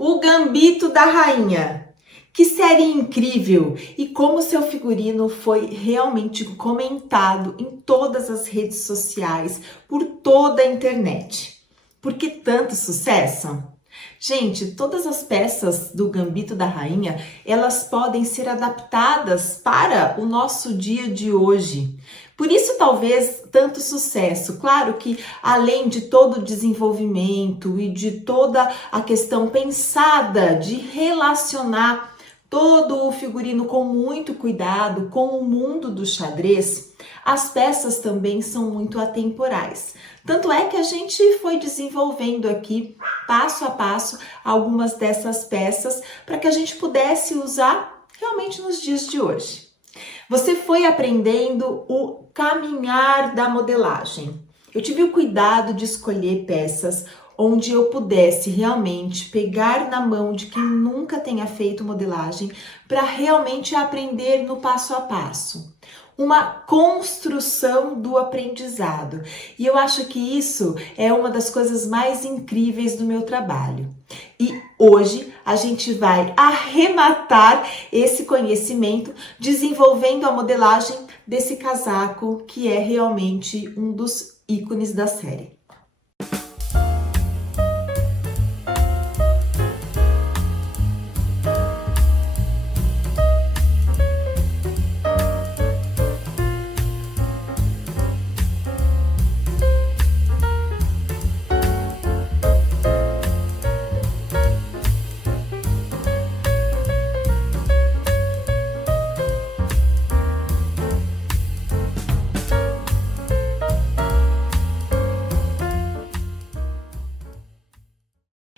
O Gambito da Rainha. Que série incrível! E como seu figurino foi realmente comentado em todas as redes sociais, por toda a internet. Por que tanto sucesso? Gente, todas as peças do Gambito da Rainha, elas podem ser adaptadas para o nosso dia de hoje. Por isso, talvez, tanto sucesso. Claro que, além de todo o desenvolvimento e de toda a questão pensada de relacionar todo o figurino com muito cuidado com o mundo do xadrez, as peças também são muito atemporais. Tanto é que a gente foi desenvolvendo aqui, passo a passo, algumas dessas peças para que a gente pudesse usar realmente nos dias de hoje. Você foi aprendendo o caminhar da modelagem. Eu tive o cuidado de escolher peças onde eu pudesse realmente pegar na mão de quem nunca tenha feito modelagem para realmente aprender no passo a passo. Uma construção do aprendizado. E eu acho que isso é uma das coisas mais incríveis do meu trabalho. E hoje a gente vai arrematar esse conhecimento desenvolvendo a modelagem desse casaco que é realmente um dos ícones da série.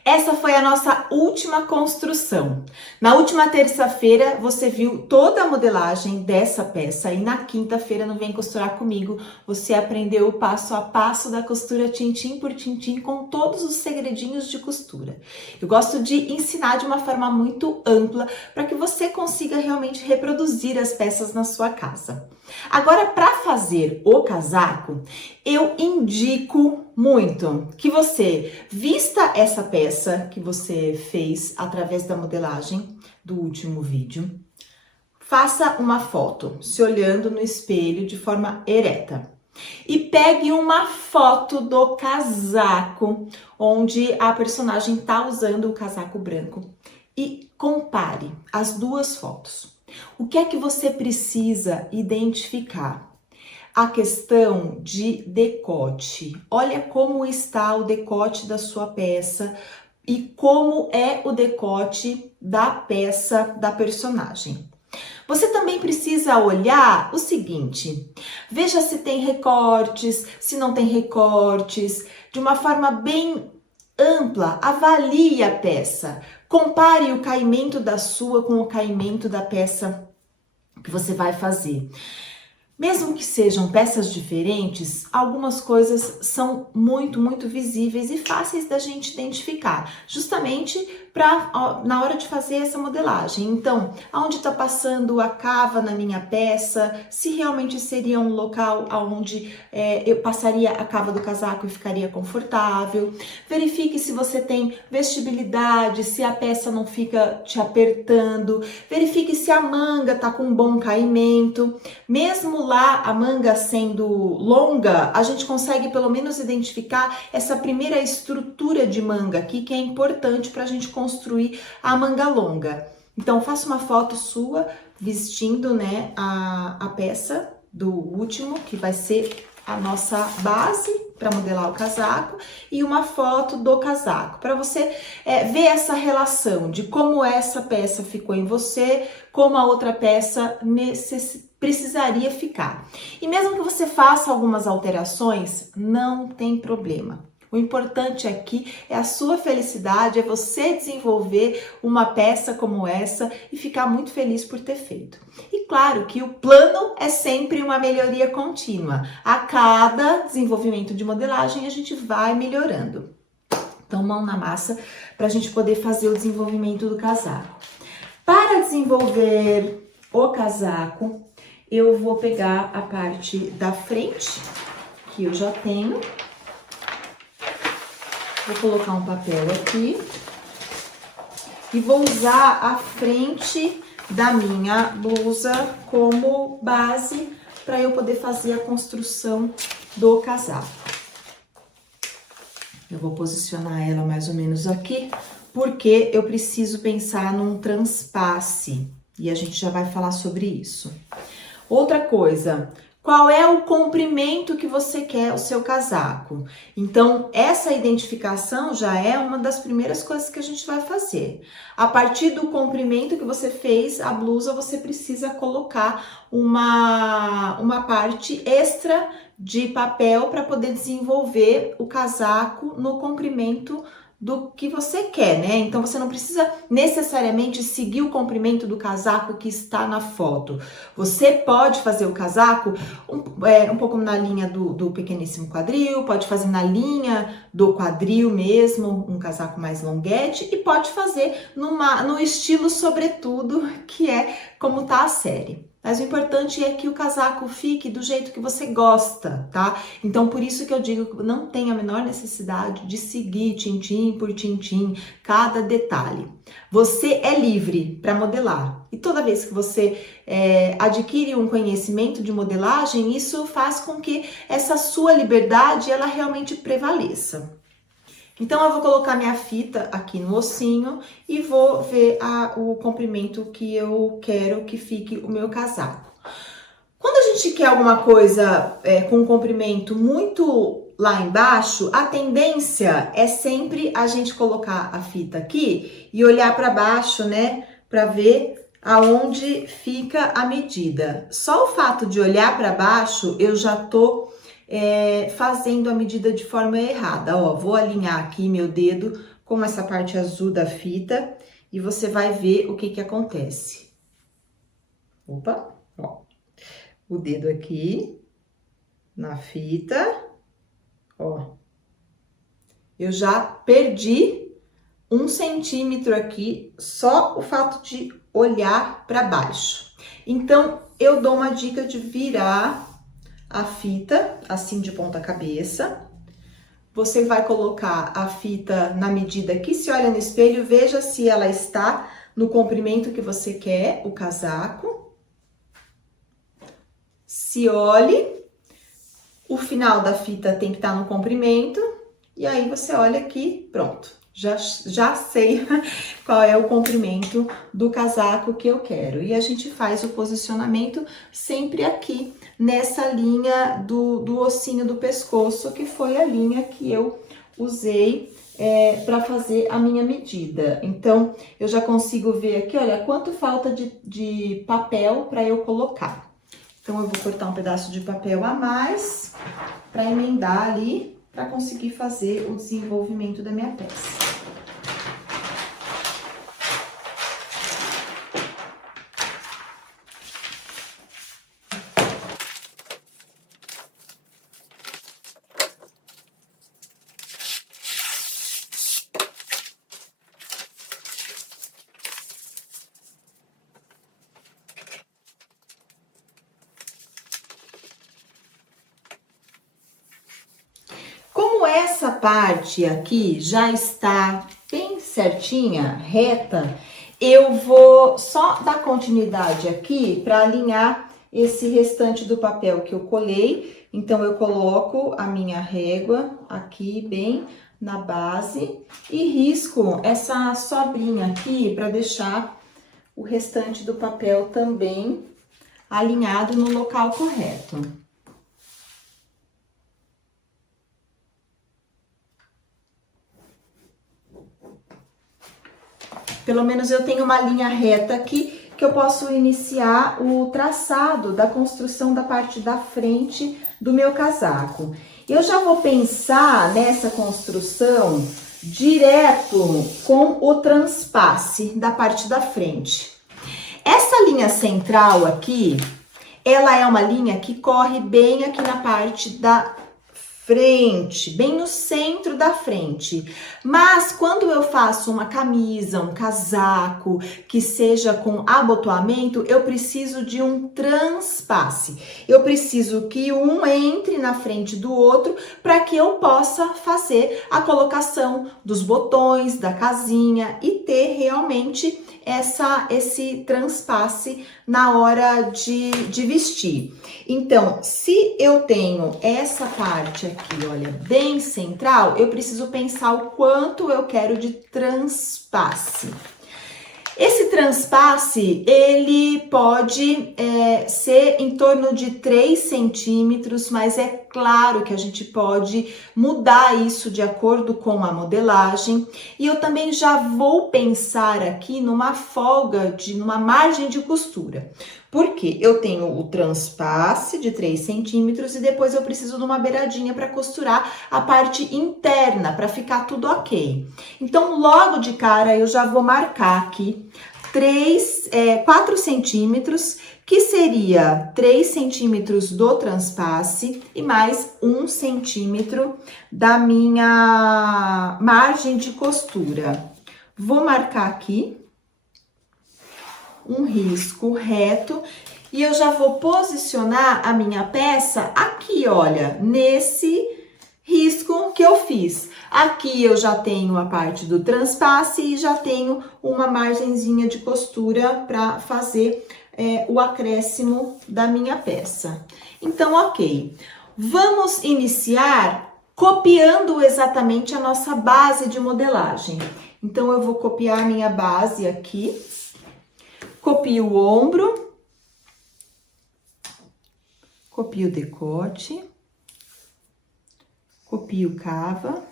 Essa foi a nossa última construção. Na última terça-feira você viu toda a modelagem dessa peça e na quinta-feira no Vem Costurar Comigo você aprendeu o passo a passo da costura tintim por tintim com todos os segredinhos de costura. Eu gosto de ensinar de uma forma muito ampla para que você consiga realmente reproduzir as peças na sua casa. Agora, para fazer o casaco, eu indico muito que você vista essa peça que você fez através da modelagem do último vídeo. Faça uma foto se olhando no espelho de forma ereta. E pegue uma foto do casaco onde a personagem está usando o casaco branco e compare as duas fotos. O que é que você precisa identificar? A questão de decote. Olha como está o decote da sua peça e como é o decote da peça da personagem. Você também precisa olhar o seguinte, veja se tem recortes, se não tem recortes, de uma forma bem ampla, avalie a peça, compare o caimento da sua com o caimento da peça que você vai fazer. Mesmo que sejam peças diferentes, algumas coisas são muito visíveis e fáceis da gente identificar, justamente na hora de fazer essa modelagem. Então, aonde está passando a cava na minha peça, se realmente seria um local onde eu passaria a cava do casaco e ficaria confortável. Verifique se você tem vestibilidade, se a peça não fica te apertando. Verifique se a manga está com um bom caimento. Mesmo lá, a manga sendo longa, a gente consegue pelo menos identificar essa primeira estrutura de manga aqui, que é importante para a gente construir a manga longa. Então, faça uma foto sua vestindo, né, a peça do último, que vai ser a nossa base para modelar o casaco, e uma foto do casaco, para você ver essa relação de como essa peça ficou em você, como a outra peça precisaria ficar. E mesmo que você faça algumas alterações, não tem problema. O importante aqui é a sua felicidade, é você desenvolver uma peça como essa e ficar muito feliz por ter feito. E claro que o plano é sempre uma melhoria contínua. A cada desenvolvimento de modelagem a gente vai melhorando. Então, mão na massa para a gente poder fazer o desenvolvimento do casaco. Para desenvolver o casaco, eu vou pegar a parte da frente, que eu já tenho. Vou colocar um papel aqui. e vou usar a frente da minha blusa como base para eu poder fazer a construção do casaco. Eu vou posicionar ela mais ou menos aqui, porque eu preciso pensar num transpasse, e a gente já vai falar sobre isso. Outra coisa, qual é o comprimento que você quer o seu casaco? Então, essa identificação já é uma das primeiras coisas que a gente vai fazer. A partir do comprimento que você fez a blusa, você precisa colocar uma parte extra de papel para poder desenvolver o casaco no comprimento do que você quer, né? Então, você não precisa necessariamente seguir o comprimento do casaco que está na foto. Você pode fazer o casaco um pouco na linha do pequeníssimo quadril, pode fazer na linha do quadril mesmo, um casaco mais longuete, e pode fazer no estilo sobretudo, que é como tá a série. Mas o importante é que o casaco fique do jeito que você gosta, tá? Então, por isso que eu digo que não tem a menor necessidade de seguir tintim por tintim, cada detalhe. Você é livre para modelar. E toda vez que você adquire um conhecimento de modelagem, isso faz com que essa sua liberdade, ela realmente prevaleça. Então, eu vou colocar minha fita aqui no ossinho e vou ver o comprimento que eu quero que fique o meu casaco. Quando a gente quer alguma coisa com um comprimento muito lá embaixo, a tendência é sempre a gente colocar a fita aqui e olhar para baixo, né, para ver aonde fica a medida. Só o fato de olhar para baixo, eu já tô fazendo a medida de forma errada. Ó, vou alinhar aqui meu dedo com essa parte azul da fita e você vai ver o que que acontece. Opa, ó, o dedo aqui na fita, ó, eu já perdi 1 centímetro aqui, só o fato de olhar para baixo. Então, eu dou uma dica de virar a fita, assim de ponta cabeça. Você vai colocar a fita na medida que se olha no espelho, veja se ela está no comprimento que você quer, o casaco. Se olhe, o final da fita tem que estar no comprimento, e aí você olha aqui, pronto. Já sei qual é o comprimento do casaco que eu quero. E a gente faz o posicionamento sempre aqui, nessa linha do ossinho do pescoço, que foi a linha que eu usei para fazer a minha medida. Então, eu já consigo ver aqui, olha, quanto falta de papel para eu colocar. Então, eu vou cortar um pedaço de papel a mais para emendar ali, para conseguir fazer o desenvolvimento da minha peça. Essa parte aqui já está bem certinha, reta, eu vou só dar continuidade aqui para alinhar esse restante do papel que eu colei. Então, eu coloco a minha régua aqui bem na base e risco essa sobrinha aqui para deixar o restante do papel também alinhado no local correto. Pelo menos eu tenho uma linha reta aqui que eu posso iniciar o traçado da construção da parte da frente do meu casaco. Eu já vou pensar nessa construção direto com o transpasse da parte da frente. Essa linha central aqui, ela é uma linha que corre bem aqui na parte da frente, bem no centro da frente. Mas quando eu faço uma camisa, um casaco, que seja com abotoamento, eu preciso de um transpasse. Eu preciso que um entre na frente do outro para que eu possa fazer a colocação dos botões, da casinha e ter realmente esse transpasse na hora de vestir. Então, se eu tenho essa parte aqui, olha, bem central, eu preciso pensar o quanto eu quero de transpasse. Esse transpasse, ele pode ser em torno de 3 centímetros, mas é claro que a gente pode mudar isso de acordo com a modelagem. E eu também já vou pensar aqui numa folga, numa margem de costura. Porque eu tenho o transpasse de 3 centímetros e depois eu preciso de uma beiradinha para costurar a parte interna, para ficar tudo ok. Então, logo de cara, eu já vou marcar aqui 4 centímetros, que seria 3 centímetros do transpasse e mais 1 centímetro da minha margem de costura. Vou marcar aqui um risco reto e eu já vou posicionar a minha peça aqui, olha, nesse risco que eu fiz. Aqui eu já tenho a parte do transpasse e já tenho uma margenzinha de costura para fazer o acréscimo da minha peça. Então, ok. Vamos iniciar copiando exatamente a nossa base de modelagem. Então, eu vou copiar a minha base aqui. Copio o ombro, copio o decote, copio cava,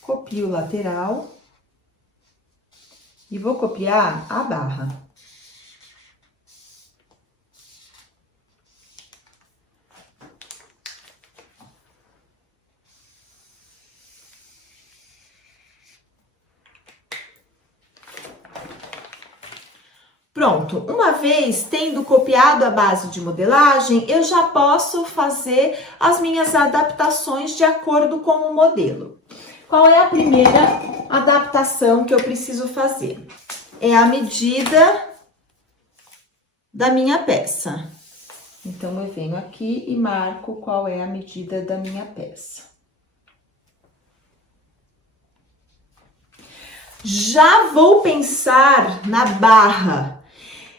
copio o lateral e vou copiar a barra. Pronto, uma vez tendo copiado a base de modelagem, eu já posso fazer as minhas adaptações de acordo com o modelo. Qual é a primeira adaptação que eu preciso fazer? É a medida da minha peça. Então, eu venho aqui e marco qual é a medida da minha peça. Já vou pensar na barra.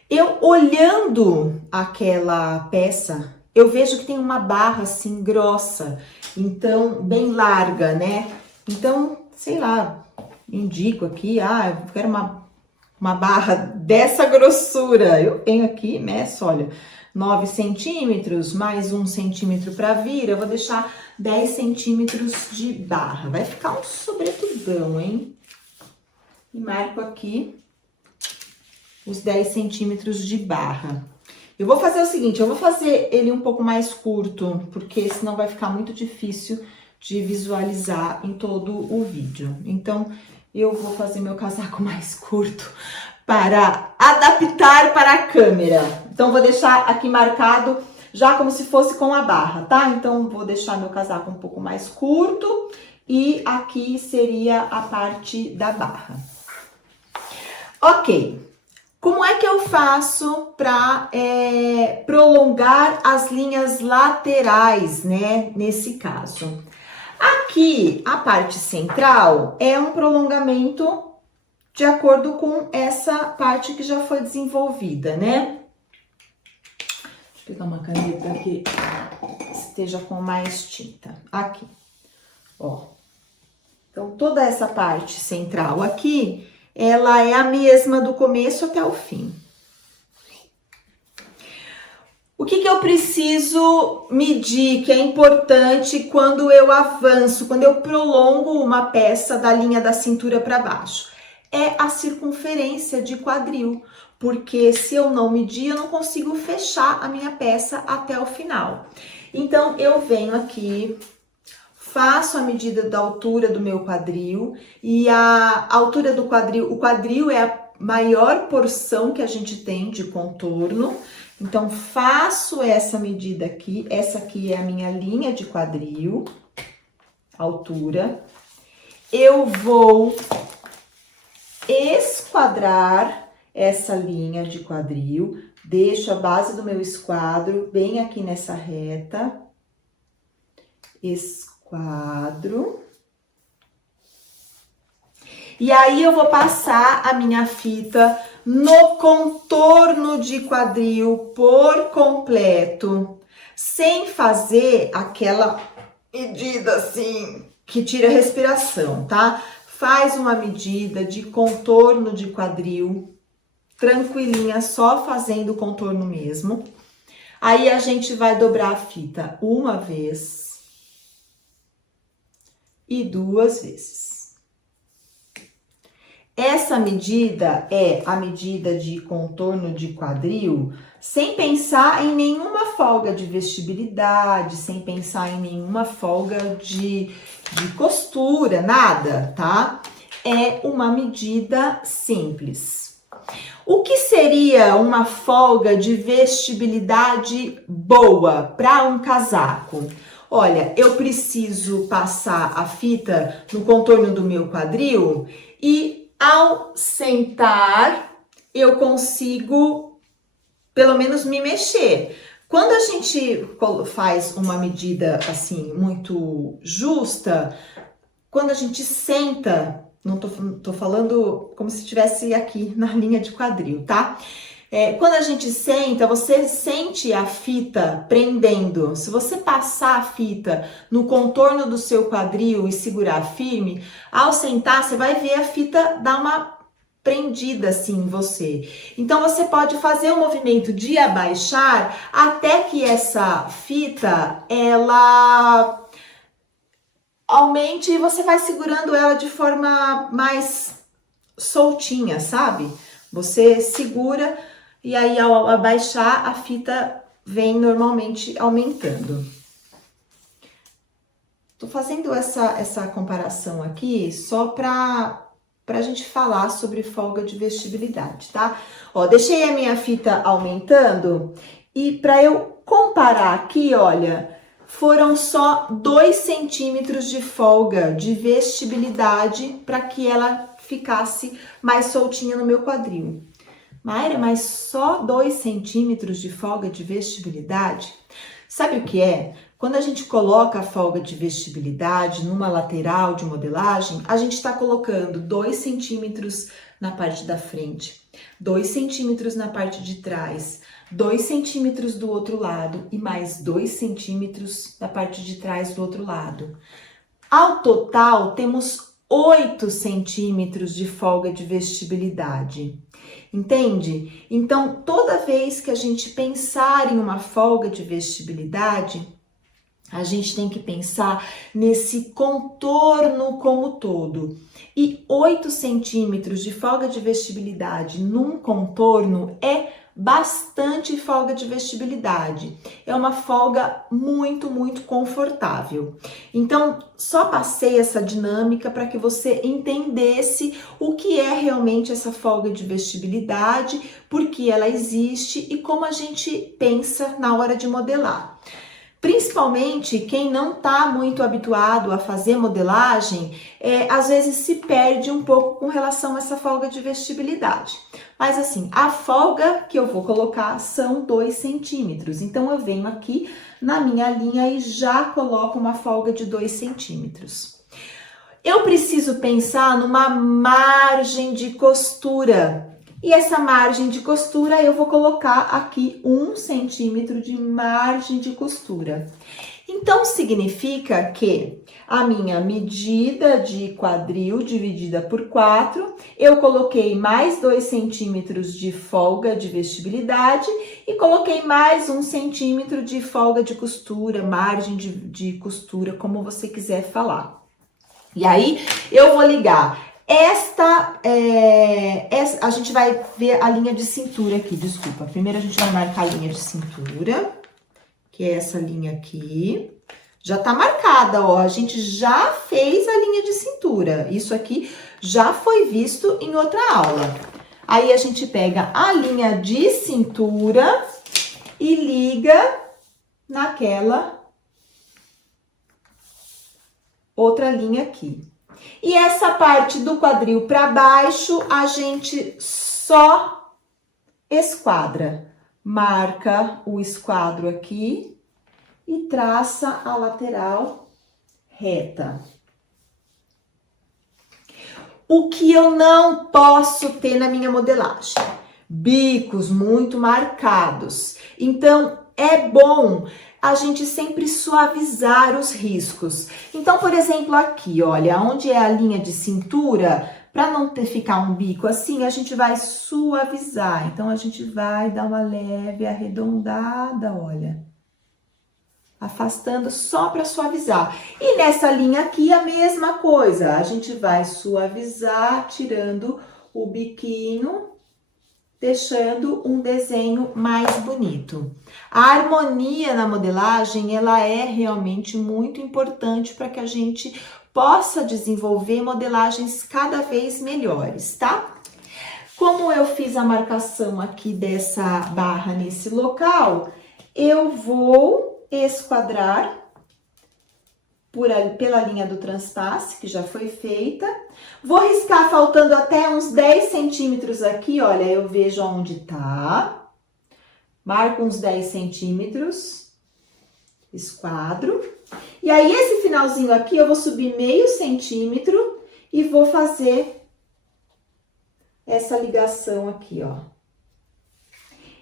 Eu olhando aquela peça, eu vejo que tem uma barra assim grossa, então bem larga, né? Então, sei lá, indico aqui, eu quero uma barra dessa grossura. Eu venho aqui, meço, olha, 9 centímetros, mais 1 centímetro para vir, eu vou deixar 10 centímetros de barra. Vai ficar um sobretudão, hein? E marco aqui os 10 centímetros de barra. Eu vou fazer o seguinte, eu vou fazer ele um pouco mais curto, porque senão vai ficar muito difícil de visualizar em todo o vídeo. Então, eu vou fazer meu casaco mais curto para adaptar para a câmera. Então, vou deixar aqui marcado já como se fosse com a barra, tá? Então, vou deixar meu casaco um pouco mais curto e aqui seria a parte da barra. Ok. Como é que eu faço para prolongar as linhas laterais, né? Nesse caso. Aqui, a parte central é um prolongamento de acordo com essa parte que já foi desenvolvida, né? Deixa eu pegar uma caneta que esteja com mais tinta. Aqui, ó. Então, toda essa parte central aqui, ela é a mesma do começo até o fim. O que eu preciso medir, que é importante quando eu avanço, quando eu prolongo uma peça da linha da cintura para baixo? É a circunferência de quadril, porque se eu não medir, eu não consigo fechar a minha peça até o final. Então, eu venho aqui, faço a medida da altura do meu quadril, e a altura do quadril, o quadril é a maior porção que a gente tem de contorno, Então, faço essa medida aqui. Essa aqui é a minha linha de quadril, altura. Eu vou esquadrar essa linha de quadril. Deixo a base do meu esquadro bem aqui nessa reta. Esquadro. E aí, eu vou passar a minha fita no contorno de quadril por completo, sem fazer aquela medida assim, que tira a respiração, tá? Faz uma medida de contorno de quadril, tranquilinha, só fazendo o contorno mesmo. Aí, a gente vai dobrar a fita uma vez e 2 vezes. Essa medida é a medida de contorno de quadril, sem pensar em nenhuma folga de vestibilidade, sem pensar em nenhuma folga de costura, nada, tá? É uma medida simples. O que seria uma folga de vestibilidade boa para um casaco? Olha, eu preciso passar a fita no contorno do meu quadril e ao sentar, eu consigo, pelo menos, me mexer. Quando a gente faz uma medida, assim, muito justa, quando a gente senta, não tô falando como se estivesse aqui na linha de quadril, tá? Quando a gente senta, você sente a fita prendendo. Se você passar a fita no contorno do seu quadril e segurar firme, ao sentar, você vai ver a fita dar uma prendida assim em você. Então, você pode fazer o movimento de abaixar até que essa fita, ela aumente e você vai segurando ela de forma mais soltinha, sabe? Você segura. E aí, ao abaixar, a fita vem normalmente aumentando. Tô fazendo essa comparação aqui só pra gente falar sobre folga de vestibilidade, tá? Ó, deixei a minha fita aumentando e pra eu comparar aqui, olha, foram só 2 centímetros de folga de vestibilidade para que ela ficasse mais soltinha no meu quadril. Mayra, mas só 2 centímetros de folga de vestibilidade? Sabe o que é? Quando a gente coloca a folga de vestibilidade numa lateral de modelagem, a gente está colocando 2 centímetros na parte da frente, 2 centímetros na parte de trás, 2 centímetros do outro lado e mais 2 centímetros na parte de trás do outro lado. Ao total, temos 8 centímetros de folga de vestibilidade. Entende? Então, toda vez que a gente pensar em uma folga de vestibilidade, a gente tem que pensar nesse contorno como todo. E 8 centímetros de folga de vestibilidade num contorno é bastante folga de vestibilidade. É uma folga muito, muito confortável. Então, só passei essa dinâmica para que você entendesse o que é realmente essa folga de vestibilidade, por que ela existe e como a gente pensa na hora de modelar. Principalmente quem não está muito habituado a fazer modelagem, às vezes se perde um pouco com relação a essa folga de vestibilidade. Mas assim, a folga que eu vou colocar são 2 centímetros. Então, eu venho aqui na minha linha e já coloco uma folga de 2 centímetros. Eu preciso pensar numa margem de costura. E essa margem de costura eu vou colocar aqui 1 centímetro de margem de costura. Então, significa que a minha medida de quadril dividida por 4, eu coloquei mais 2 centímetros de folga de vestibilidade e coloquei mais 1 centímetro de folga de costura, margem de costura, como você quiser falar. E aí, eu vou ligar a gente vai ver a linha de cintura aqui, desculpa. Primeiro a gente vai marcar a linha de cintura, que é essa linha aqui. Já tá marcada, ó, a gente já fez a linha de cintura. Isso aqui já foi visto em outra aula. Aí a gente pega a linha de cintura e liga naquela outra linha aqui. E essa parte do quadril para baixo, a gente só esquadra. Marca o esquadro aqui e traça a lateral reta. O que eu não posso ter na minha modelagem? Bicos muito marcados. Então, é bom a gente sempre suavizar os riscos. Então, por exemplo, aqui, olha, onde é a linha de cintura, para não ficar um bico assim, a gente vai suavizar. Então, a gente vai dar uma leve arredondada, olha. Afastando só para suavizar. E nessa linha aqui, a mesma coisa. A gente vai suavizar, tirando o biquinho, deixando um desenho mais bonito. A harmonia na modelagem, ela é realmente muito importante para que a gente possa desenvolver modelagens cada vez melhores, tá? Como eu fiz a marcação aqui dessa barra nesse local, eu vou esquadrar pela linha do transpasse, que já foi feita. Vou riscar faltando até uns 10 centímetros aqui, olha, eu vejo onde tá. Marco uns 10 centímetros, esquadro. E aí, esse finalzinho aqui, eu vou subir meio centímetro e vou fazer essa ligação aqui, ó.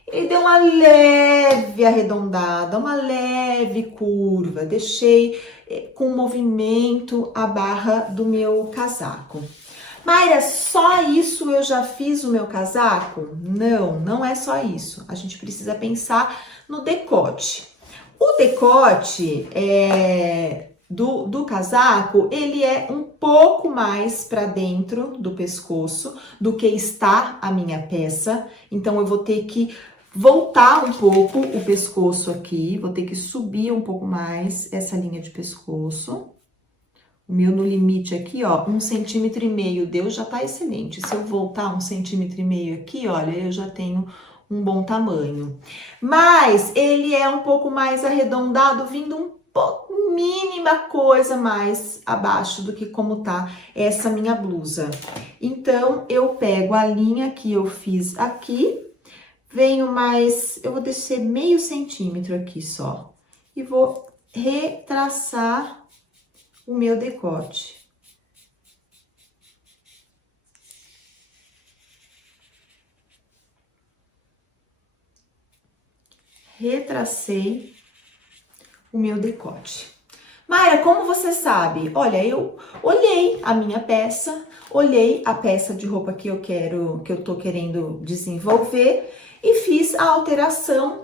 Ele deu uma leve arredondada, uma leve curva. Deixei com movimento a barra do meu casaco. Mayra, só isso eu já fiz o meu casaco? Não, não é só isso. A gente precisa pensar no decote. O decote do casaco, ele é um pouco mais para dentro do pescoço do que está a minha peça. Então, eu vou ter que voltar um pouco o pescoço aqui, vou ter que subir um pouco mais essa linha de pescoço. O meu no limite aqui, ó, 1,5 centímetros, deu, já tá excelente. Se eu voltar 1,5 centímetros aqui, olha, eu já tenho um bom tamanho. Mas ele é um pouco mais arredondado, vindo um pouco, mínima coisa mais abaixo do que como tá essa minha blusa. Então, eu pego a linha que eu fiz aqui, venho mais, eu vou descer meio centímetro aqui só. E vou retraçar o meu decote. Retracei o meu decote. Mayra, como você sabe? Olha, eu olhei a minha peça, olhei a peça de roupa que eu tô querendo desenvolver e fiz a alteração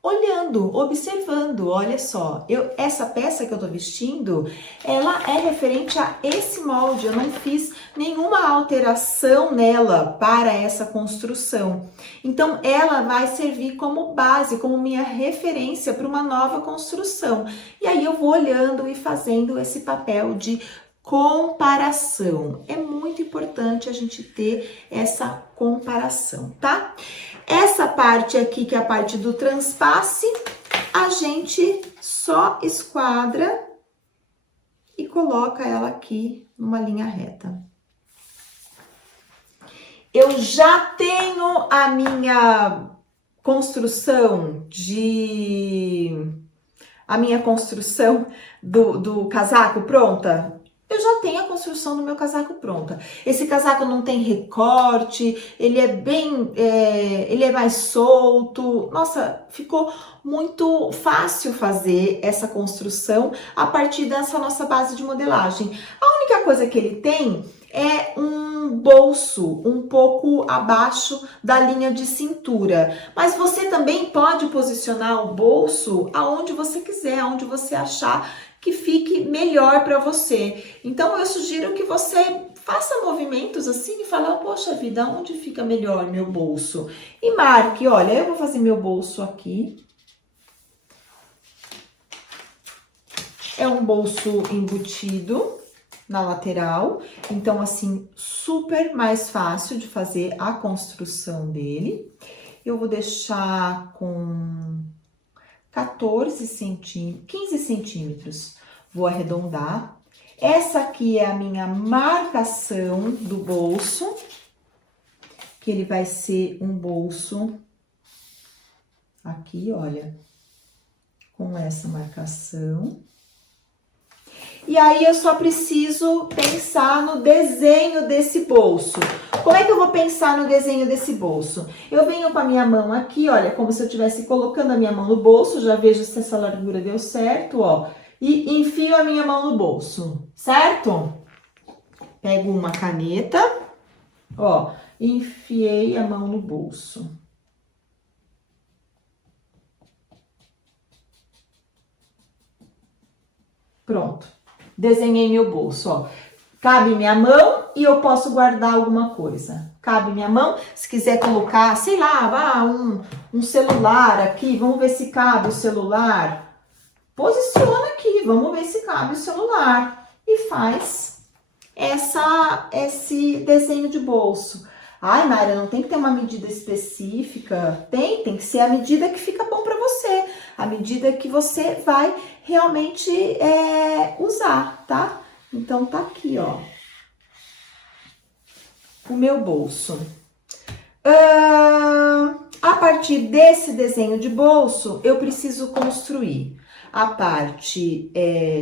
olhando, observando. Olha só, essa peça que eu tô vestindo, ela é referente a esse molde. Eu não fiz nenhuma alteração nela para essa construção. Então, ela vai servir como base, como minha referência para uma nova construção. E aí, eu vou olhando e fazendo esse papel de comparação. É muito importante a gente ter essa comparação, tá? Essa parte aqui, que é a parte do transpasse, a gente só esquadra e coloca ela aqui numa linha reta. Eu já tenho a minha construção do casaco pronta. Eu já tenho a construção do meu casaco pronta. Esse casaco não tem recorte, ele é mais solto. Nossa, ficou muito fácil fazer essa construção a partir dessa nossa base de modelagem. A única coisa que ele tem é um bolso um pouco abaixo da linha de cintura. Mas você também pode posicionar o bolso aonde você quiser, aonde você achar que fique melhor para você. Então, eu sugiro que você faça movimentos assim e fale, poxa vida, onde fica melhor meu bolso? E marque, olha, eu vou fazer meu bolso aqui. É um bolso embutido na lateral, então, assim, super mais fácil de fazer a construção dele. eu vou deixar com 14 centímetros, 15 centímetros. Vou arredondar. Essa aqui é a minha marcação do bolso, que ele vai ser um bolso aqui, olha, com essa marcação. E aí, eu só preciso pensar no desenho desse bolso. Como é que eu vou pensar no desenho desse bolso? Eu venho com a minha mão aqui, olha, como se eu estivesse colocando a minha mão no bolso, já vejo se essa largura deu certo, ó. E enfio a minha mão no bolso, certo? Pego uma caneta, ó, enfiei a mão no bolso. Pronto. Desenhei meu bolso, ó. Cabe minha mão e eu posso guardar alguma coisa. Cabe minha mão, se quiser colocar, sei lá, um celular aqui, vamos ver se cabe o celular. Posiciona aqui, vamos ver se cabe o celular. E faz esse desenho de bolso. Ai, Mayra, não tem que ter uma medida específica. Tem que ser a medida que fica bom para você. A medida que você vai realmente usar, tá? Então, tá aqui, ó. O meu bolso. A partir desse desenho de bolso, eu preciso construir a parte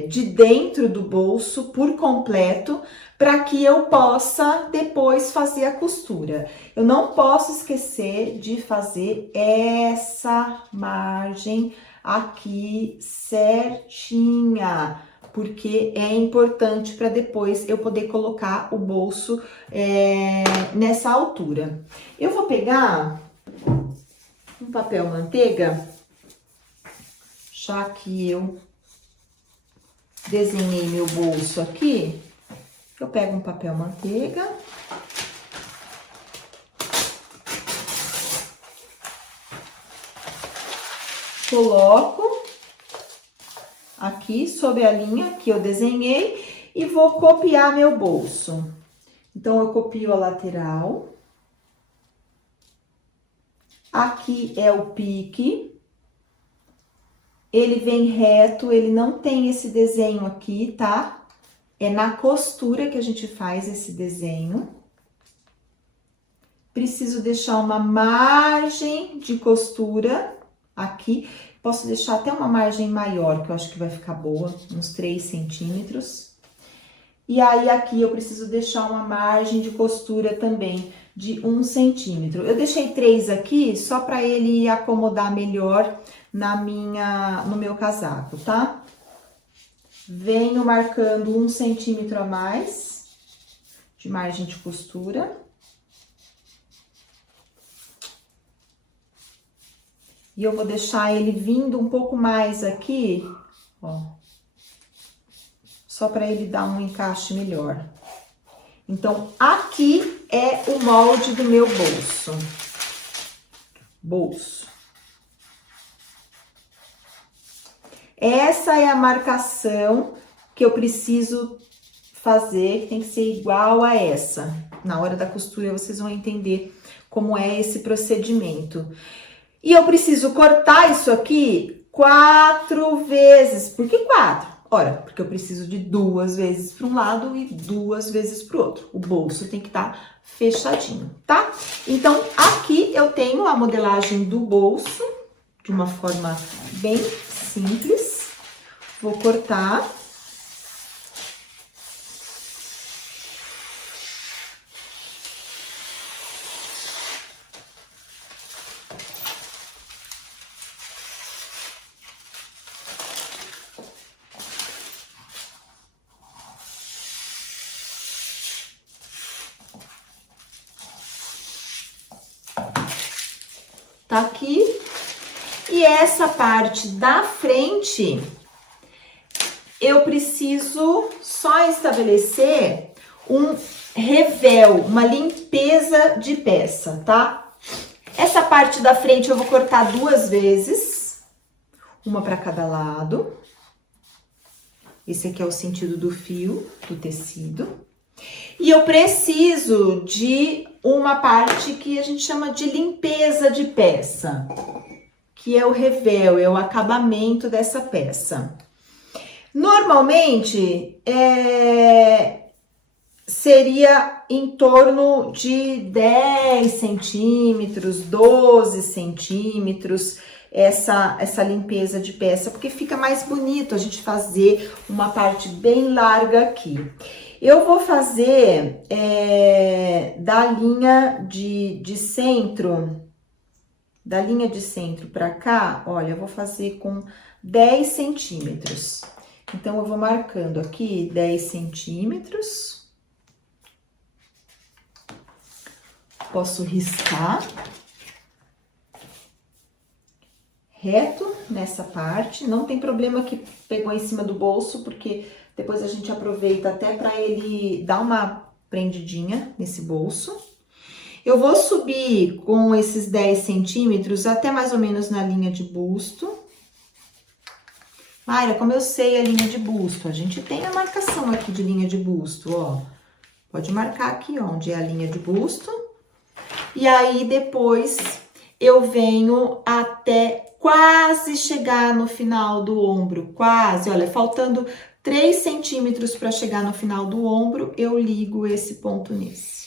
de dentro do bolso por completo, para que eu possa depois fazer a costura. Eu não posso esquecer de fazer essa margem aqui certinha, porque é importante para depois eu poder colocar o bolso nessa altura. Eu vou pegar um papel manteiga, já que eu desenhei meu bolso aqui, eu pego um papel manteiga. Coloco aqui sobre a linha que eu desenhei e vou copiar meu bolso. Então, eu copio a lateral. Aqui é o pique. Ele vem reto, ele não tem esse desenho aqui, tá? É na costura que a gente faz esse desenho. Preciso deixar uma margem de costura aqui. Posso deixar até uma margem maior, que eu acho que vai ficar boa, uns 3 centímetros. E aí, aqui eu preciso deixar uma margem de costura também de 1 centímetro. Eu deixei 3 aqui, só para ele acomodar melhor no meu casaco, tá? Venho marcando 1 centímetro a mais de margem de costura. E eu vou deixar ele vindo um pouco mais aqui, ó. Só para ele dar um encaixe melhor. Então, aqui é o molde do meu bolso. Bolso. Essa é a marcação que eu preciso fazer, que tem que ser igual a essa. Na hora da costura, vocês vão entender como é esse procedimento. E eu preciso cortar isso aqui 4 vezes. Por que 4? Ora, porque eu preciso de 2 vezes para um lado e 2 vezes para o outro. O bolso tem que estar fechadinho, tá? Então, aqui eu tenho a modelagem do bolso, de uma forma bem simples. Vou cortar. Tá aqui. E essa parte da frente, eu preciso só estabelecer um revel, uma limpeza de peça, tá? Essa parte da frente eu vou cortar 2 vezes, uma para cada lado. Esse aqui é o sentido do fio, do tecido. E eu preciso de uma parte que a gente chama de limpeza de peça, que é o revel, é o acabamento dessa peça. Normalmente, seria em torno de 10 centímetros, 12 centímetros, essa limpeza de peça, porque fica mais bonito a gente fazer uma parte bem larga aqui. Eu vou fazer da linha de centro, para cá, olha, eu vou fazer com 10 centímetros. Então, eu vou marcando aqui 10 centímetros. Posso riscar reto nessa parte. Não tem problema que pegou em cima do bolso, porque depois a gente aproveita até para ele dar uma prendidinha nesse bolso. Eu vou subir com esses 10 centímetros até mais ou menos na linha de busto. Mayra, como eu sei a linha de busto? A gente tem a marcação aqui de linha de busto, ó. Pode marcar aqui, ó, onde é a linha de busto. E aí, depois, eu venho até quase chegar no final do ombro. Quase, olha, faltando 3 centímetros para chegar no final do ombro, eu ligo esse ponto nesse.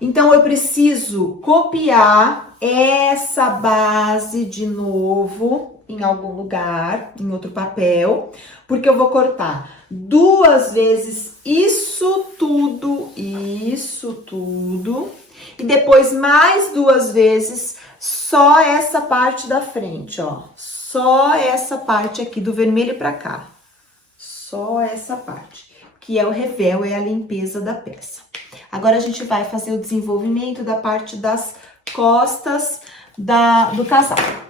Então, eu preciso copiar essa base de novo em algum lugar, em outro papel, porque eu vou cortar 2 vezes isso tudo, e depois mais 2 vezes só essa parte da frente, ó. Só essa parte aqui do vermelho pra cá. Só essa parte, que é o revel, é a limpeza da peça. Agora, a gente vai fazer o desenvolvimento da parte das costas do casaco.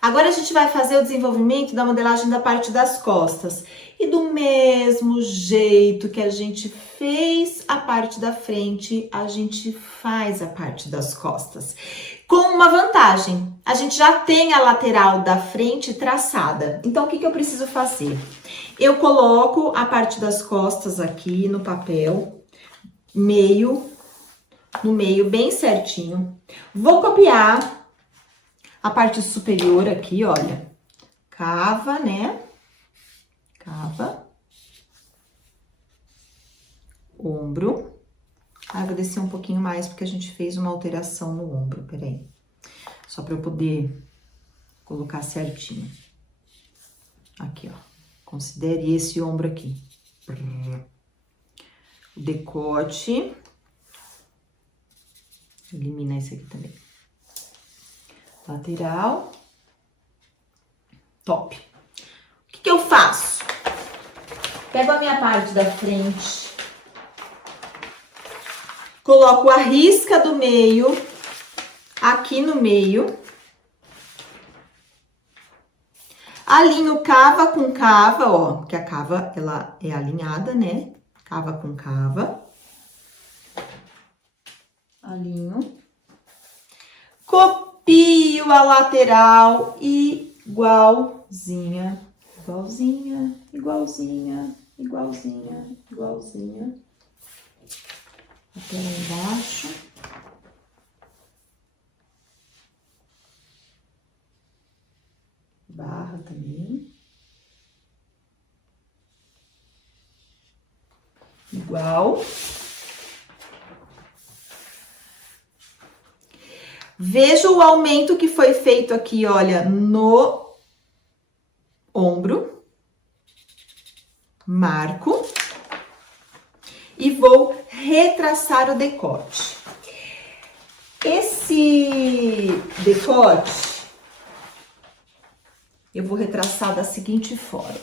Agora, a gente vai fazer o desenvolvimento da modelagem da parte das costas. E do mesmo jeito que a gente fez a parte da frente, a gente faz a parte das costas. Com uma vantagem, a gente já tem a lateral da frente traçada. Então, o que eu preciso fazer? Eu coloco a parte das costas aqui no papel, no meio, bem certinho. Vou copiar a parte superior aqui, olha. Cava, né? Cava. Ombro. Ah, vou descer um pouquinho mais, porque a gente fez uma alteração no ombro, peraí. Só para eu poder colocar certinho. Aqui, ó. Considere esse ombro aqui. O decote. Eliminar esse aqui também. Lateral. Top. O que eu faço? Pego a minha parte da frente. Coloco a risca do meio aqui no meio. Alinho cava com cava, ó, porque a cava, ela é alinhada, né? Cava com cava. Alinho. Copio a lateral igualzinha. Igualzinha, igualzinha, igualzinha, igualzinha. Até lá embaixo. Barra também. Igual. Veja o aumento que foi feito aqui, olha, no ombro. Marco. E vou retraçar o decote. Esse decote, eu vou retraçar da seguinte forma.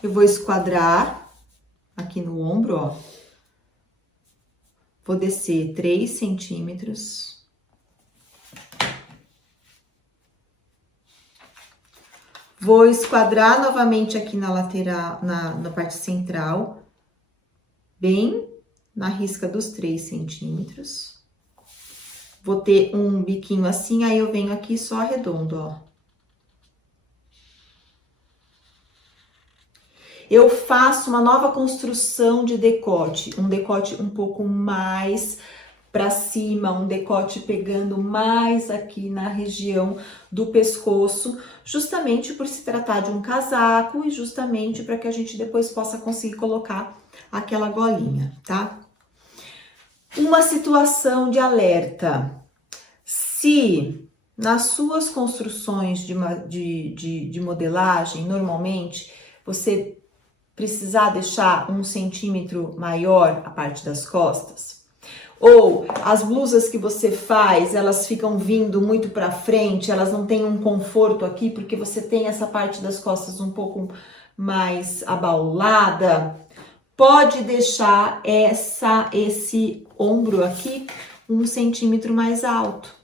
Eu vou esquadrar aqui no ombro, ó. Vou descer 3 centímetros. Vou esquadrar novamente aqui na lateral, na parte central, bem na risca dos 3 centímetros. Vou ter um biquinho assim, aí eu venho aqui só arredondo, ó. eu faço uma nova construção de decote, um decote um pouco mais para cima, um decote pegando mais aqui na região do pescoço, justamente por se tratar de um casaco e justamente para que a gente depois possa conseguir colocar aquela golinha, tá? Uma situação de alerta. Se nas suas construções de modelagem, normalmente, você precisar deixar 1 centímetro maior a parte das costas, ou as blusas que você faz, elas ficam vindo muito para frente, elas não têm um conforto aqui, porque você tem essa parte das costas um pouco mais abaulada, pode deixar esse ombro aqui 1 centímetro mais alto,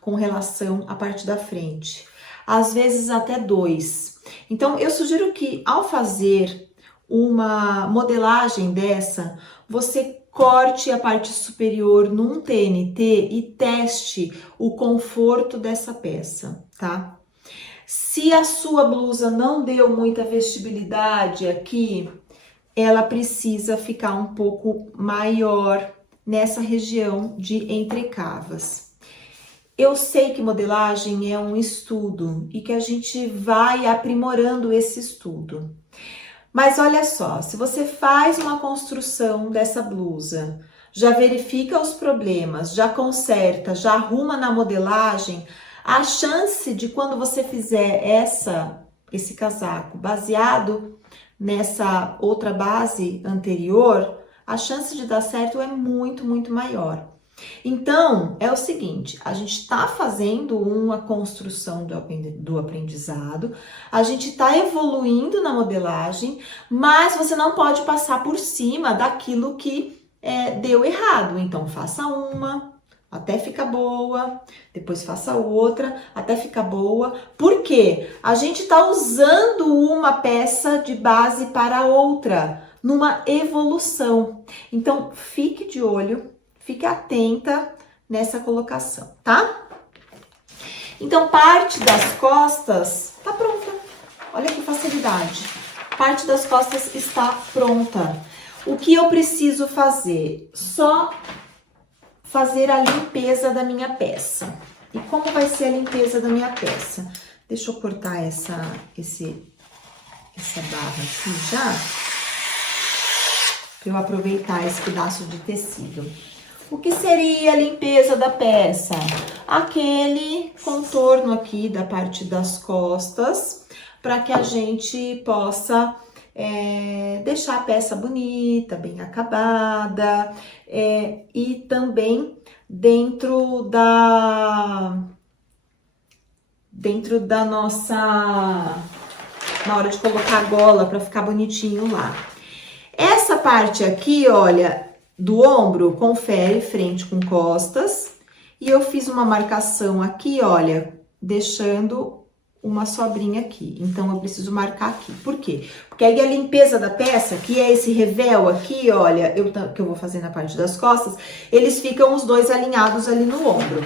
com relação à parte da frente. Às vezes até 2. Então, eu sugiro que ao fazer uma modelagem dessa, você corte a parte superior num TNT e teste o conforto dessa peça, tá? Se a sua blusa não deu muita vestibilidade aqui, ela precisa ficar um pouco maior nessa região de entrecavas. Eu sei que modelagem é um estudo e que a gente vai aprimorando esse estudo. Mas olha só, se você faz uma construção dessa blusa, já verifica os problemas, já conserta, já arruma na modelagem, a chance de quando você fizer esse casaco baseado nessa outra base anterior, a chance de dar certo é muito, muito maior. Então, é o seguinte, a gente está fazendo uma construção do aprendizado, a gente está evoluindo na modelagem, mas você não pode passar por cima daquilo que deu errado. Então, faça uma, até ficar boa, depois faça outra, até ficar boa. Por quê? A gente está usando uma peça de base para outra, numa evolução. Então, fique de olho. Fique atenta nessa colocação, tá? Então, parte das costas tá pronta. Olha que facilidade. Parte das costas está pronta. O que eu preciso fazer? Só fazer a limpeza da minha peça. E como vai ser a limpeza da minha peça? Deixa eu cortar essa barra aqui já, para eu aproveitar esse pedaço de tecido. O que seria a limpeza da peça? Aquele contorno aqui da parte das costas, para que a gente possa deixar a peça bonita, bem acabada, e também dentro da nossa, na hora de colocar a gola para ficar bonitinho lá. Essa parte aqui, olha, do ombro, confere frente com costas, e eu fiz uma marcação aqui, olha, deixando uma sobrinha aqui. Então, eu preciso marcar aqui. Por quê? Porque aí a limpeza da peça, que é esse revel aqui, olha, que eu vou fazer na parte das costas, eles ficam os dois alinhados ali no ombro.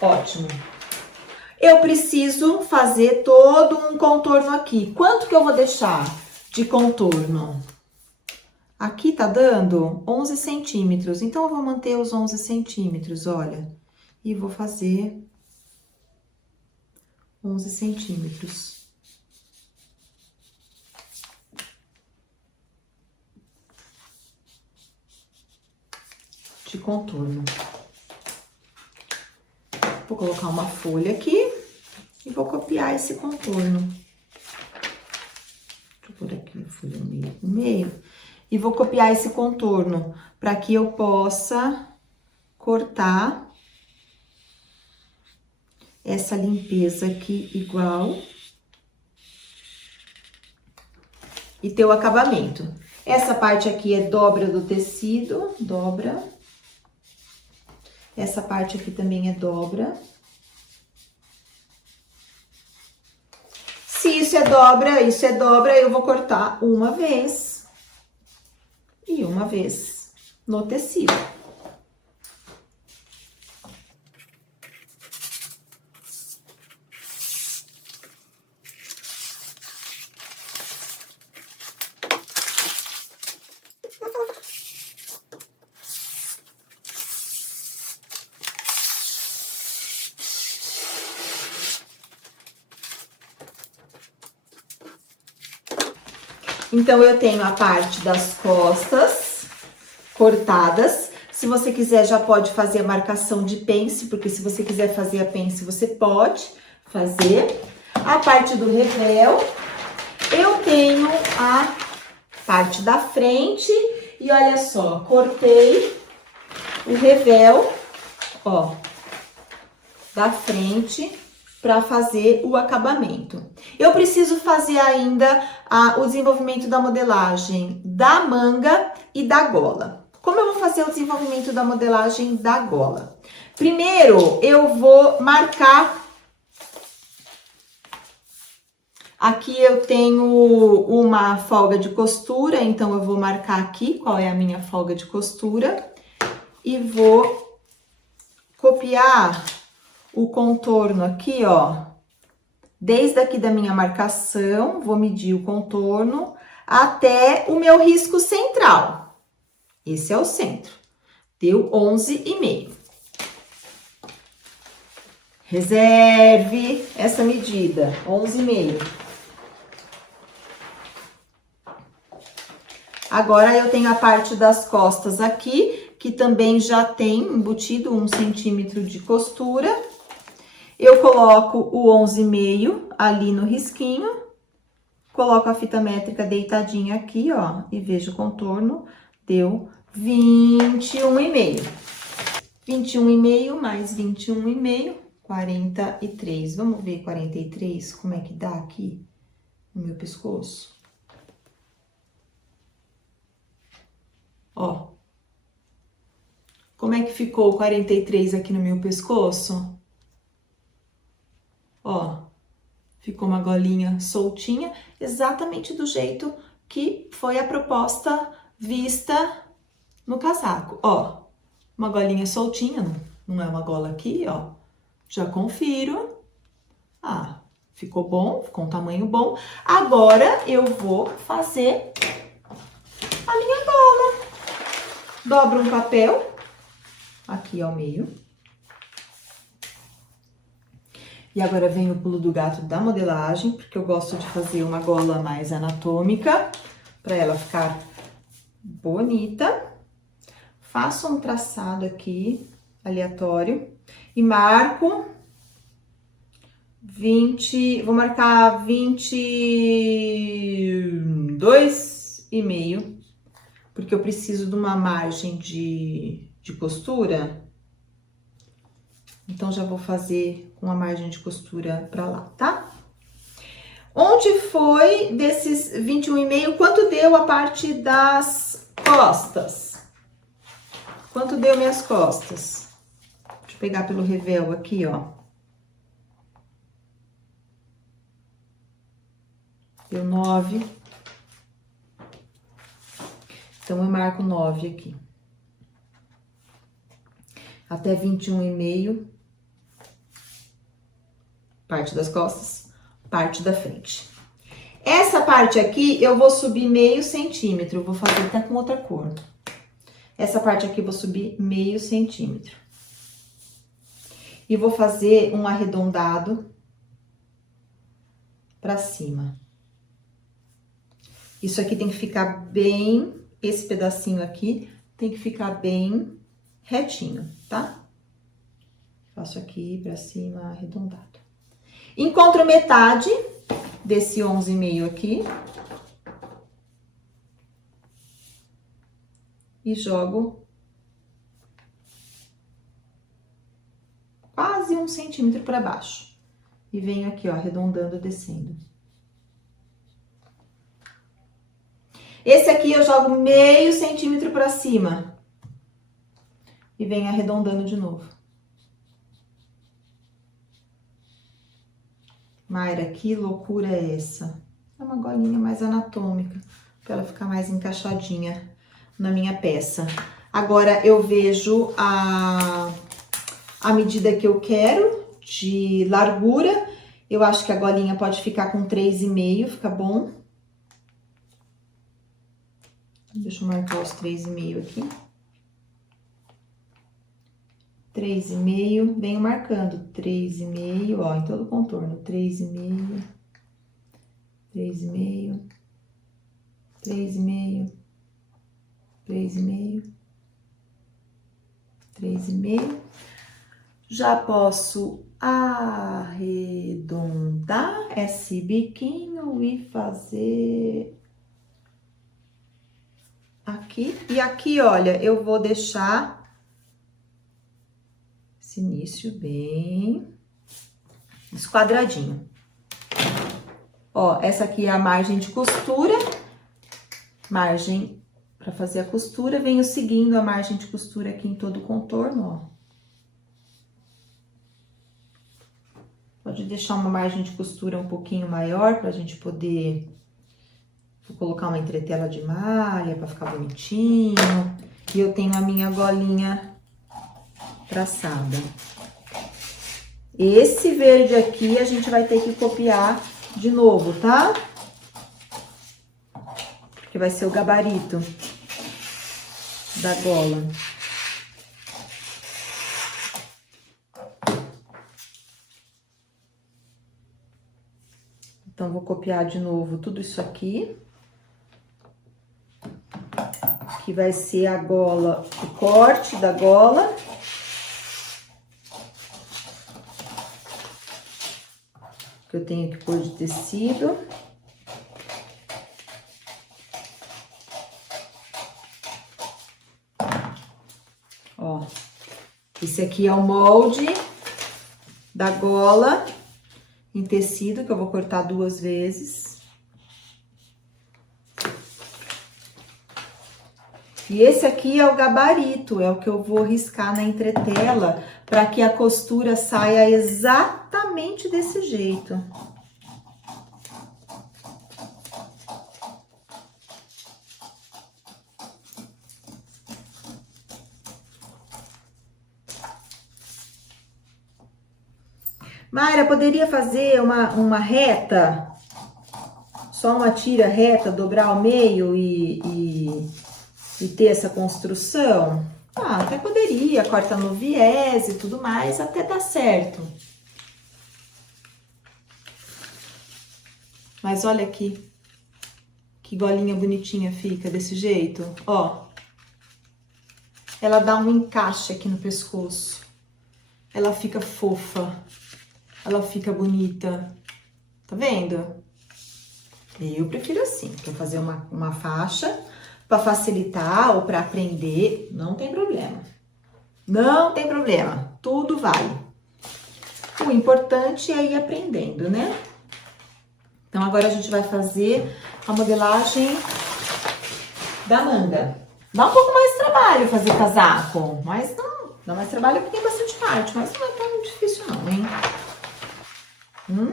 Ótimo. Eu preciso fazer todo um contorno aqui. Quanto que eu vou deixar de contorno? Aqui tá dando 11 centímetros, então eu vou manter os 11 centímetros, olha. E vou fazer 11 centímetros. De contorno. Vou colocar uma folha aqui e vou copiar esse contorno. Deixa eu pôr aqui a folha no meio. E vou copiar esse contorno para que eu possa cortar essa limpeza aqui igual e ter o acabamento. Essa parte aqui é dobra do tecido, dobra. Essa parte aqui também é dobra. Se isso é dobra, eu vou cortar uma vez. E uma vez no tecido. Então, eu tenho a parte das costas cortadas. Se você quiser, já pode fazer a marcação de pence, porque se você quiser fazer a pence, você pode fazer. A parte do revel, eu tenho a parte da frente e olha só, cortei o revel, ó, da frente para fazer o acabamento. Eu preciso fazer ainda o desenvolvimento da modelagem da manga e da gola. Como eu vou fazer o desenvolvimento da modelagem da gola? Primeiro, eu vou marcar. Aqui eu tenho uma folga de costura, então eu vou marcar aqui qual é a minha folga de costura e vou copiar o contorno aqui, ó, desde aqui da minha marcação, vou medir o contorno até o meu risco central. Esse é o centro. Deu 11,5. Reserve essa medida, 11,5. Agora, eu tenho a parte das costas aqui, que também já tem embutido 1 centímetro de costura. Eu coloco o 11,5 ali no risquinho, coloco a fita métrica deitadinha aqui, ó, e vejo o contorno, deu 21,5. 21,5 mais 21,5, 43. Vamos ver 43, como é que dá aqui no meu pescoço? Ó, como é que ficou o 43 aqui no meu pescoço? Ó, ficou uma golinha soltinha, exatamente do jeito que foi a proposta vista no casaco. Ó, uma golinha soltinha, não é uma gola aqui, ó. Já confiro. Ah, ficou bom, ficou um tamanho bom. Agora, eu vou fazer a minha gola. Dobro um papel, aqui ao meio. E agora vem o pulo do gato da modelagem, porque eu gosto de fazer uma gola mais anatômica, para ela ficar bonita. Faço um traçado aqui, aleatório, e marco 20, vou marcar 22,5, porque eu preciso de uma margem de costura. Então, já vou fazer uma margem de costura pra lá, tá? Onde foi desses 21,5, quanto deu a parte das costas? Quanto deu minhas costas? Deixa eu pegar pelo revel aqui, ó. Deu 9. Então, eu marco 9 aqui. Até 21,5. Parte das costas, parte da frente. Essa parte aqui, eu vou subir meio centímetro. Eu vou fazer até com outra cor. Essa parte aqui, eu vou subir meio centímetro. E vou fazer um arredondado pra cima. Isso aqui tem que ficar bem, esse pedacinho aqui tem que ficar bem retinho, tá? Faço aqui pra cima, arredondado. Encontro metade desse 11,5 aqui. E jogo quase 1 centímetro para baixo. E venho aqui, ó, arredondando, descendo. Esse aqui eu jogo meio centímetro para cima. E venho arredondando de novo. Mayra, que loucura é essa? É uma golinha mais anatômica, para ela ficar mais encaixadinha na minha peça. Agora, eu vejo a medida que eu quero de largura. Eu acho que a golinha pode ficar com 3,5, fica bom. Deixa eu marcar os 3,5 aqui. 3,5, venho marcando 3,5, ó, em todo o contorno, 3,5, 3,5, 15,5. Já posso arredondar esse biquinho e fazer aqui. E aqui, olha, eu vou deixar esse início bem esquadradinho. Ó, essa aqui é a margem de costura. Margem para fazer a costura, venho seguindo a margem de costura aqui em todo o contorno, ó. Pode deixar uma margem de costura um pouquinho maior pra gente poder... Vou colocar uma entretela de malha pra ficar bonitinho. E eu tenho a minha golinha traçada. Esse verde aqui a gente vai ter que copiar de novo, tá? Porque vai ser o gabarito da gola. Então, vou copiar de novo tudo isso aqui. Que vai ser a gola, o corte da gola. Que eu tenho que pôr de tecido. Ó, esse aqui é o molde da gola em tecido, que eu vou cortar 2 vezes. E esse aqui é o gabarito, é o que eu vou riscar na entretela, para que a costura saia exatamente desse jeito. Mayra, poderia fazer uma reta, só uma tira reta, dobrar ao meio e ter essa construção? Ah, até poderia, corta no viés e tudo mais, até dá certo. Mas olha aqui, que golinha bonitinha fica desse jeito, ó. Ela dá um encaixe aqui no pescoço, ela fica fofa. Ela fica bonita, tá vendo? Eu prefiro assim, quer fazer uma faixa para facilitar ou para aprender, não tem problema. Não tem problema, tudo vale. O importante é ir aprendendo, né? Então, agora a gente vai fazer a modelagem da manga. Dá um pouco mais de trabalho fazer casaco, mas não, dá mais trabalho porque tem bastante parte, mas não é tão difícil não, hein?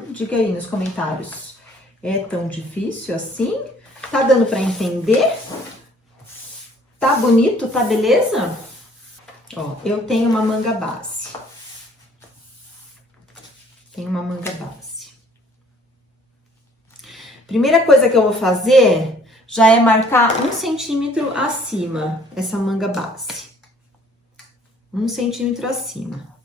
Diga aí nos comentários. É tão difícil assim? Tá dando pra entender? Tá bonito? Tá beleza? Ó, eu tenho uma manga base. Tenho uma manga base. Primeira coisa que eu vou fazer já é marcar 1 centímetro acima essa manga base. 1 centímetro acima.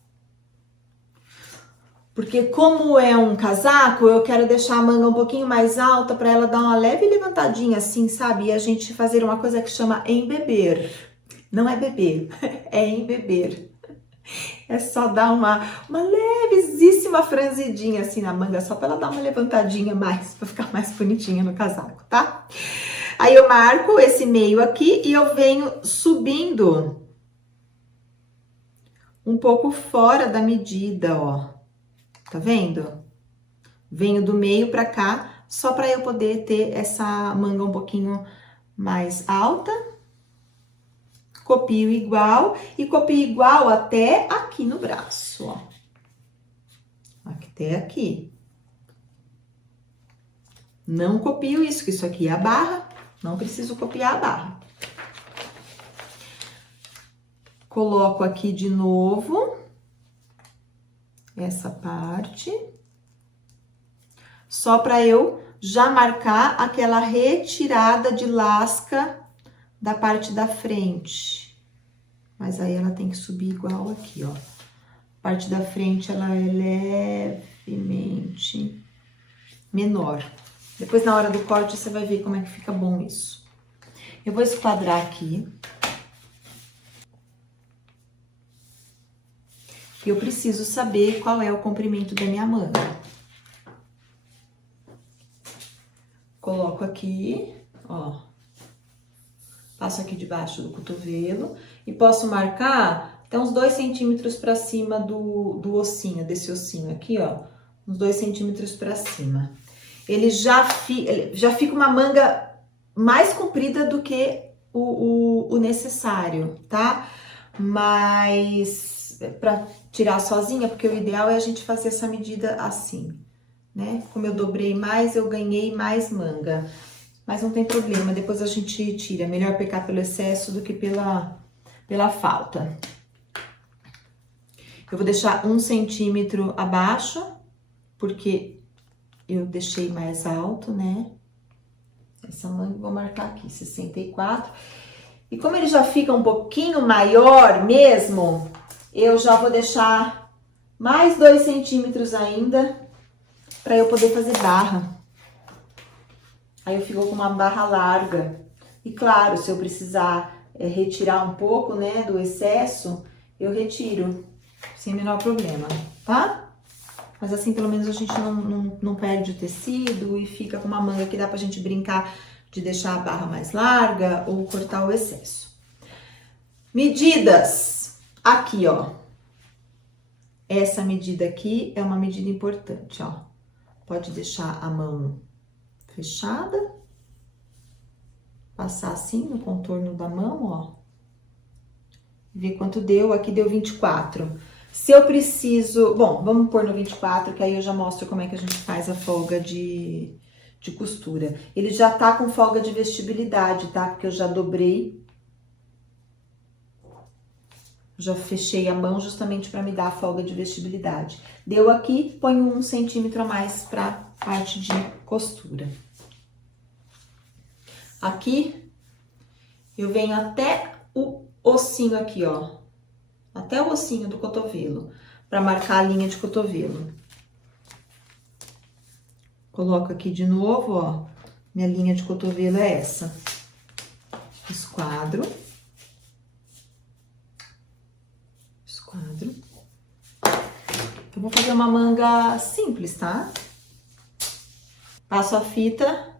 Porque como é um casaco, eu quero deixar a manga um pouquinho mais alta para ela dar uma leve levantadinha assim, sabe? E a gente fazer uma coisa que chama embeber. Não é beber, é embeber. É só dar uma levezíssima franzidinha assim na manga, só para ela dar uma levantadinha mais, para ficar mais bonitinha no casaco, tá? Aí eu marco esse meio aqui e eu venho subindo um pouco fora da medida, ó. Tá vendo? Venho do meio pra cá, só pra eu poder ter essa manga um pouquinho mais alta. Copio igual e copio igual até aqui no braço, ó. Até aqui. Não copio isso, que isso aqui é a barra, não preciso copiar a barra. Coloco aqui de novo essa parte, só para eu já marcar aquela retirada de lasca da parte da frente. Mas aí ela tem que subir igual aqui, ó. A parte da frente, ela é levemente menor. Depois, na hora do corte, você vai ver como é que fica bom isso. Eu vou esquadrar aqui. eu preciso saber qual é o comprimento da minha manga. Coloco aqui, ó, passo aqui debaixo do cotovelo e posso marcar até uns 2 centímetros pra cima do ossinho, desse ossinho aqui, ó, uns 2 centímetros pra cima. Ele já fica uma manga mais comprida do que o necessário, tá? Mas pra tirar sozinha, porque o ideal é a gente fazer essa medida assim, né? Como eu dobrei mais, eu ganhei mais manga. Mas não tem problema, depois a gente tira. Melhor pecar pelo excesso do que pela falta. Eu vou deixar 1 centímetro abaixo, porque eu deixei mais alto, né? Essa manga eu vou marcar aqui, 64. E como ele já fica um pouquinho maior mesmo, eu já vou deixar mais 2 centímetros ainda, para eu poder fazer barra. Aí eu fico com uma barra larga. E claro, se eu precisar retirar um pouco, né, do excesso, eu retiro, sem o menor problema, tá? Mas assim, pelo menos a gente não perde o tecido e fica com uma manga que dá pra gente brincar de deixar a barra mais larga ou cortar o excesso. Medidas. Aqui, ó. Essa medida aqui é uma medida importante, ó. Pode deixar a mão fechada. Passar assim no contorno da mão, ó. Ver quanto deu. Aqui deu 24. Se eu preciso... Bom, vamos pôr no 24, que aí eu já mostro como é que a gente faz a folga de costura. Ele já tá com folga de vestibilidade, tá? Porque eu já dobrei. Já fechei a mão justamente para me dar a folga de vestibilidade. Deu aqui, ponho 1 centímetro a mais pra parte de costura. Aqui, eu venho até o ossinho aqui, ó. Até o ossinho do cotovelo, para marcar a linha de cotovelo. Coloco aqui de novo, ó. Minha linha de cotovelo é essa. Esquadro. Esquadro. Eu vou fazer uma manga simples, tá? Passo a fita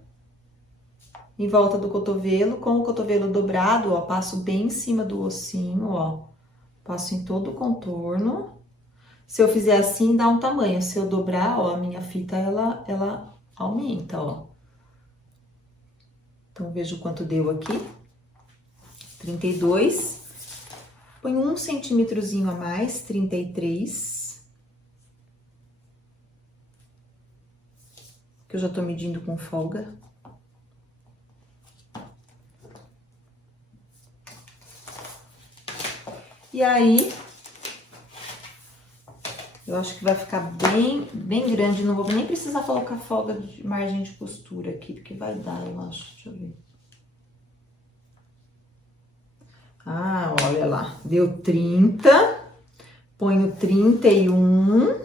em volta do cotovelo, com o cotovelo dobrado, ó. Passo bem em cima do ossinho, ó. Passo em todo o contorno. Se eu fizer assim, dá um tamanho. Se eu dobrar, ó, a minha fita, ela aumenta, ó. Então, vejo quanto deu aqui. 32. Põe 1 centímetrozinho a mais, 33. Que eu já tô medindo com folga. E aí, eu acho que vai ficar bem grande. Não vou nem precisar colocar folga de margem de costura aqui, porque vai dar, eu acho. Deixa eu ver. Ah, olha lá. Deu 30. Ponho 31.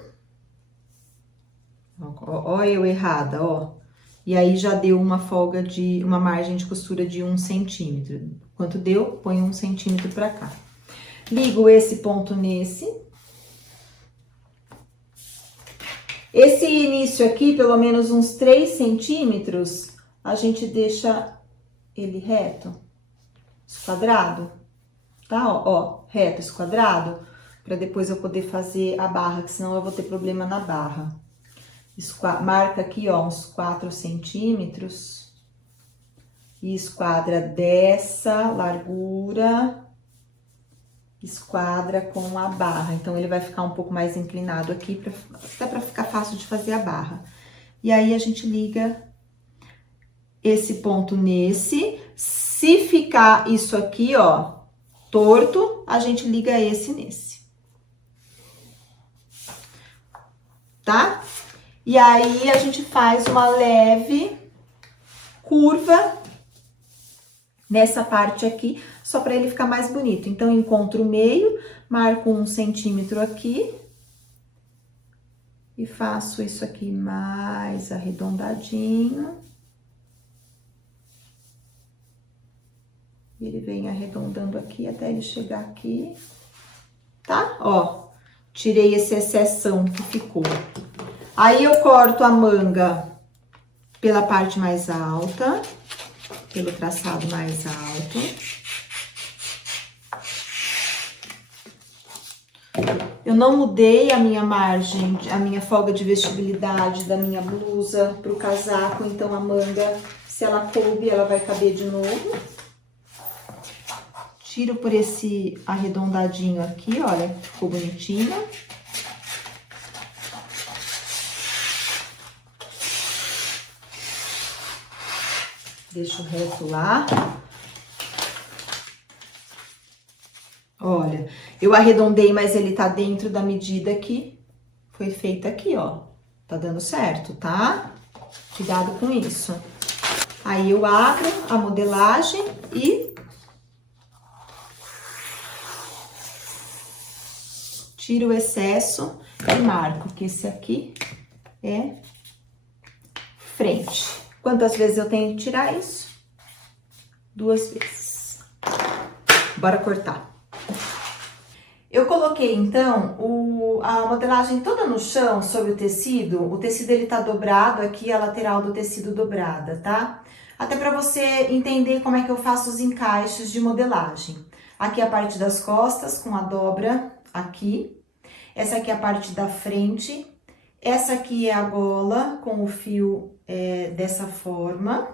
Ó, eu errada, ó. E aí, já deu uma folga de... uma margem de costura de 1 centímetro. Quanto deu? Ponho 1 centímetro pra cá. Ligo esse ponto nesse. Esse início aqui, pelo menos uns 3 centímetros, a gente deixa ele reto, esquadrado, tá? Ó, reto, esquadrado, para depois eu poder fazer a barra, que senão eu vou ter problema na barra. Marca aqui, ó, uns 4 centímetros e esquadra dessa largura. Esquadra com a barra, então ele vai ficar um pouco mais inclinado aqui, até para ficar fácil de fazer a barra. E aí, a gente liga esse ponto nesse. Se ficar isso aqui, ó, torto, a gente liga esse nesse. Tá? E aí, a gente faz uma leve curva nessa parte aqui, só para ele ficar mais bonito. Então, encontro o meio, marco 1 centímetro aqui. E faço isso aqui mais arredondadinho. Ele vem arredondando aqui até ele chegar aqui, tá? Ó, tirei esse exceção que ficou. Aí eu corto a manga pela parte mais alta, pelo traçado mais alto. Eu não mudei a minha margem, a minha folga de vestibilidade da minha blusa pro casaco, então a manga, se ela coube, ela vai caber de novo. Tiro por esse arredondadinho aqui, olha, ficou bonitinho. Deixo reto lá. Olha, eu arredondei, mas ele tá dentro da medida que foi feita aqui, ó. Tá dando certo, tá? Cuidado com isso. Aí eu abro a modelagem e tiro o excesso e marco que esse aqui é frente. Quantas vezes eu tenho que tirar isso? 2 vezes. Bora cortar. Eu coloquei, então, a modelagem toda no chão, sobre o tecido ele tá dobrado aqui, a lateral do tecido dobrada, tá? Até pra você entender como é que eu faço os encaixes de modelagem. Aqui a parte das costas, com a dobra aqui. Essa aqui é a parte da frente. Essa aqui é a gola, com o fio dessa forma.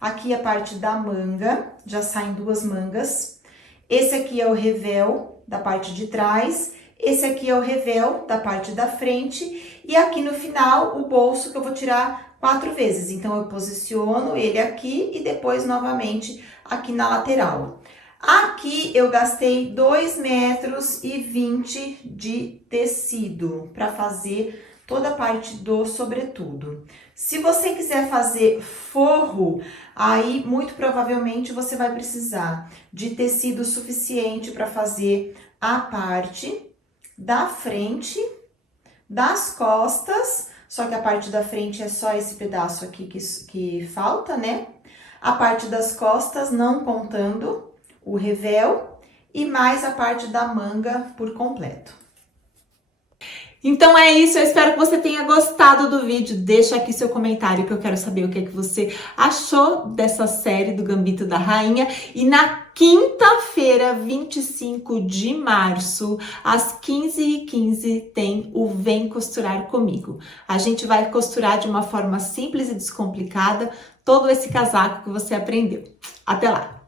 Aqui a parte da manga, já saem 2 mangas. Esse aqui é o revel da parte de trás, esse aqui é o revel da parte da frente, e aqui no final o bolso que eu vou tirar 4 vezes. Então, eu posiciono ele aqui e depois novamente aqui na lateral. Aqui eu gastei 2,20 metros de tecido para fazer toda a parte do sobretudo. Se você quiser fazer forro, aí muito provavelmente você vai precisar de tecido suficiente para fazer a parte da frente, das costas, só que a parte da frente é só esse pedaço aqui que falta, né? A parte das costas não contando o revel e mais a parte da manga por completo. Então é isso, eu espero que você tenha gostado do vídeo. Deixa aqui seu comentário que eu quero saber o que é que você achou dessa série do Gambito da Rainha. E na quinta-feira, 25 de março, às 15h15, tem o Vem Costurar Comigo. A gente vai costurar de uma forma simples e descomplicada todo esse casaco que você aprendeu. Até lá!